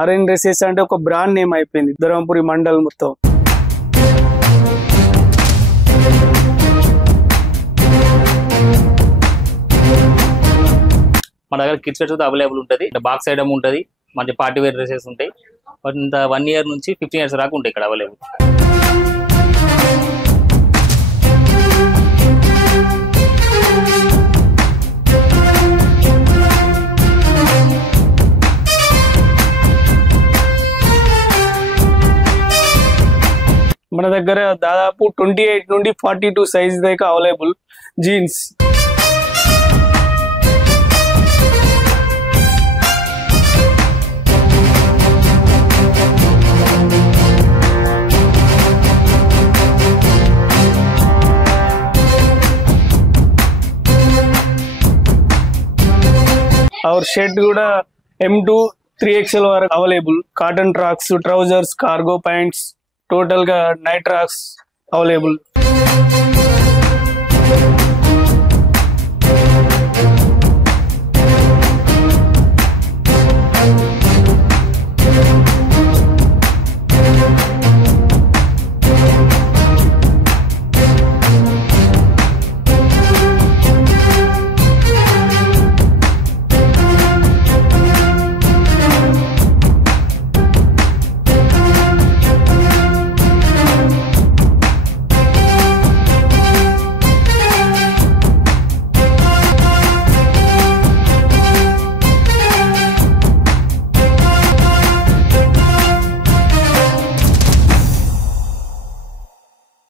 RN dresses అంటే ఒక brand name అయిపోయింది ధర్మపురి మండల్ మొత్తం. మన దగ్గర కిడ్స్ వేర్ అవైలబుల్ ఉంటుంది, బాక్స్ ఐటమ్ ఉంటుంది, మంచి పార్టీ వేర్ డ్రెస్సెస్ ఉంటాయి. 1 year నుంచి 15 years దాకా ఉంటాయి ఇక్కడ అవైలబుల్. మన దగ్గర దాదాపు 28 నుండి 42 సైజ్ దాకా అవైలబుల్ జీన్స్. और शर्ट కూడా M2 3XL వరకు available. Cotton tracks, trousers, cargo pants, total గా నైట్ ట్రాక్స్ అవైలబుల్.